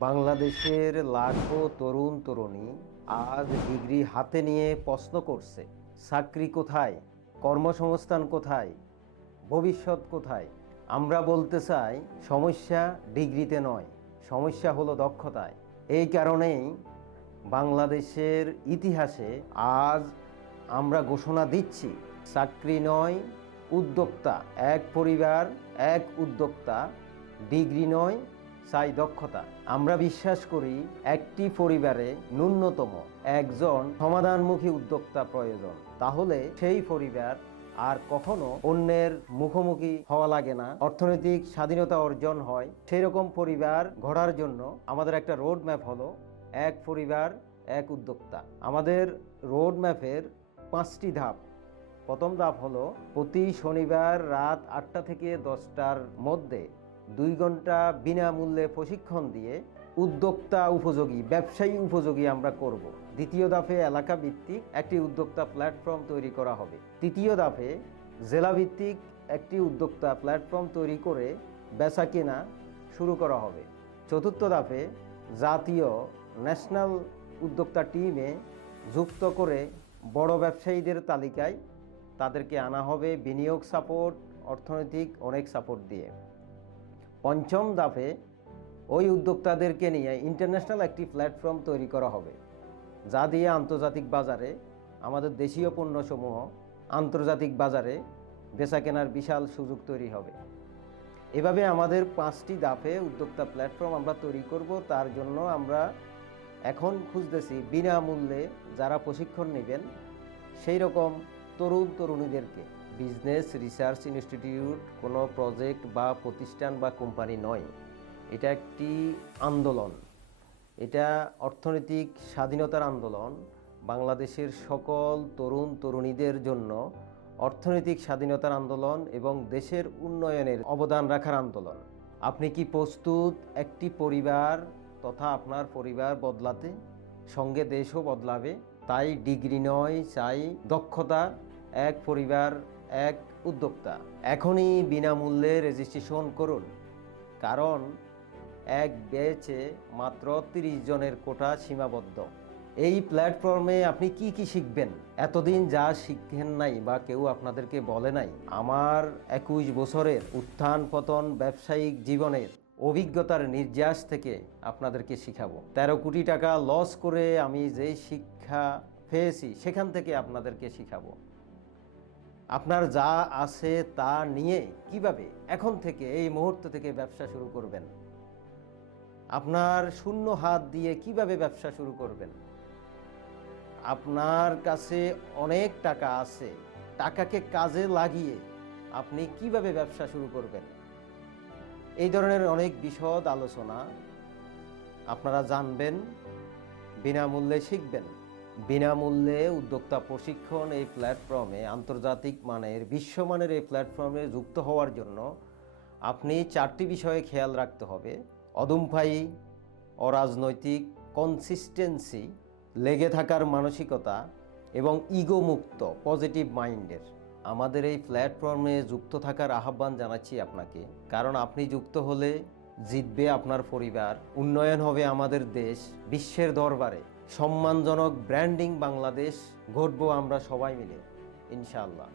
বাংলাদেশের লাখো তরুণ তরুণী আজ ডিগ্রি হাতে নিয়ে প্রশ্ন করছে, চাকরি কোথায়, কর্মসংস্থান কোথায়, ভবিষ্যৎ কোথায়। আমরা বলতে চাই, সমস্যা ডিগ্রিতে নয়, সমস্যা হলো দক্ষতায়। এই কারণেই বাংলাদেশের ইতিহাসে আজ আমরা ঘোষণা দিচ্ছি, চাকরি নয় উদ্যোক্তা, এক পরিবার এক উদ্যোক্তা, ডিগ্রি নয় চাই দক্ষতা। আমরা বিশ্বাস করি একটি পরিবারে ন্যূনতম একজন সমাধানমুখী উদ্যোক্তা প্রয়োজন, তাহলে সেই পরিবার আর কখনো অন্যের মুখোমুখি হওয়া লাগে না, অর্থনৈতিক স্বাধীনতা অর্জন হয়। সেই রকম পরিবার গড়ার জন্য আমাদের একটা রোড ম্যাপ হলো এক পরিবার এক উদ্যোক্তা। আমাদের রোড ম্যাপের 5টি ধাপ। প্রথম ধাপ হলো প্রতি শনিবার রাত 8টা থেকে 10টার মধ্যে 2 ঘন্টা বিনামূল্যে প্রশিক্ষণ দিয়ে উদ্যোক্তা উপযোগী, ব্যবসায়ী উপযোগী আমরা করব। দ্বিতীয় ধাপে এলাকা ভিত্তিক একটি উদ্যোক্তা প্ল্যাটফর্ম তৈরি করা হবে। তৃতীয় ধাপে জেলা ভিত্তিক একটি উদ্যোক্তা প্ল্যাটফর্ম তৈরি করে বেচা কেনা শুরু করা হবে। চতুর্থ ধাপে জাতীয় ন্যাশনাল উদ্যোক্তা টিমে যুক্ত করে বড় ব্যবসায়ীদের তালিকায় তাদেরকে আনা হবে বিনিয়োগ সাপোর্ট, অর্থনৈতিক অনেক সাপোর্ট দিয়ে। পঞ্চম ধাপে ওই উদ্যোক্তাদেরকে নিয়ে ইন্টারন্যাশনাল একটি প্ল্যাটফর্ম তৈরি করা হবে, যা দিয়ে আন্তর্জাতিক বাজারে আমাদের দেশীয় পণ্যসমূহ আন্তর্জাতিক বাজারে বেচা কেনার বিশাল সুযোগ তৈরি হবে। এভাবে আমাদের 5টি ধাপে উদ্যোক্তা প্ল্যাটফর্ম আমরা তৈরি করব। তার জন্য আমরা এখন খুঁজতেছি বিনামূল্যে যারা প্রশিক্ষণ নেবেন সেই রকম তরুণ তরুণীদেরকে। বিজনেস রিসার্চ ইনস্টিটিউট কোনো প্রজেক্ট বা প্রতিষ্ঠান বা কোম্পানি নয়, এটা একটি আন্দোলন, এটা অর্থনৈতিক স্বাধীনতার আন্দোলন। বাংলাদেশের সকল তরুণ তরুণীদের জন্য অর্থনৈতিক স্বাধীনতার আন্দোলন এবং দেশের উন্নয়নের অবদান রাখার আন্দোলন। আপনি কি প্রস্তুত একটি পরিবার তথা আপনার পরিবার বদলাতে? সঙ্গে দেশও বদলাবে। তাই ডিগ্রি নয় চাই দক্ষতা, এক পরিবার এক উদ্যোক্তা। এখনই বিনামূল্যে রেজিস্ট্রেশন করুন, কারণ এক ব্যাচে মাত্র 30 জনের কোটা সীমাবদ্ধ। এই প্ল্যাটফর্মে আপনি কি কি শিখবেন? এতদিন যা শিখেন নাই বা কেউ আপনাদেরকে বলে নাই, আমার 21 বছরের উত্থান পতন ব্যবসায়িক জীবনের অভিজ্ঞতার নির্যাস থেকে আপনাদেরকে শিখাবো। 13 কোটি টাকা লস করে আমি যেই শিক্ষা পেয়েছি সেখান থেকে আপনাদেরকে শিখাবো। আপনার যা আছে তা নিয়ে কিভাবে এখন থেকে এই মুহূর্ত থেকে ব্যবসা শুরু করবেন, আপনার শূন্য হাত দিয়ে কিভাবে ব্যবসা শুরু করবেন। আপনার কাছে অনেক টাকা আছে, টাকাকে কাজে লাগিয়ে আপনি কিভাবে ব্যবসা শুরু করবেন। এই ধরনের অনেক বিশদ আলোচনা আপনারা জানবেন, বিনামূল্যে শিখবেন। বিনামূল্যে উদ্যোক্তা প্রশিক্ষণ এই প্ল্যাটফর্মে, আন্তর্জাতিক মানের বিশ্বমানের এই প্ল্যাটফর্মে যুক্ত হওয়ার জন্য আপনি 4টি বিষয়ে খেয়াল রাখতে হবে: অদম্পায়ী, অরাজনৈতিক, কনসিস্টেন্সি, লেগে থাকার মানসিকতা এবং ইগো মুক্ত পজিটিভ মাইন্ডের। আমাদের এই প্ল্যাটফর্মে যুক্ত থাকার আহ্বান জানাচ্ছি আপনাকে, কারণ আপনি যুক্ত হলে জিতবে আপনার পরিবার, উন্নয়ন হবে আমাদের দেশ, বিশ্বের দরবারে সম্মানজনক ব্র্যান্ডিং বাংলাদেশ গড়ব আমরা সবাই মিলে, ইনশাআল্লাহ।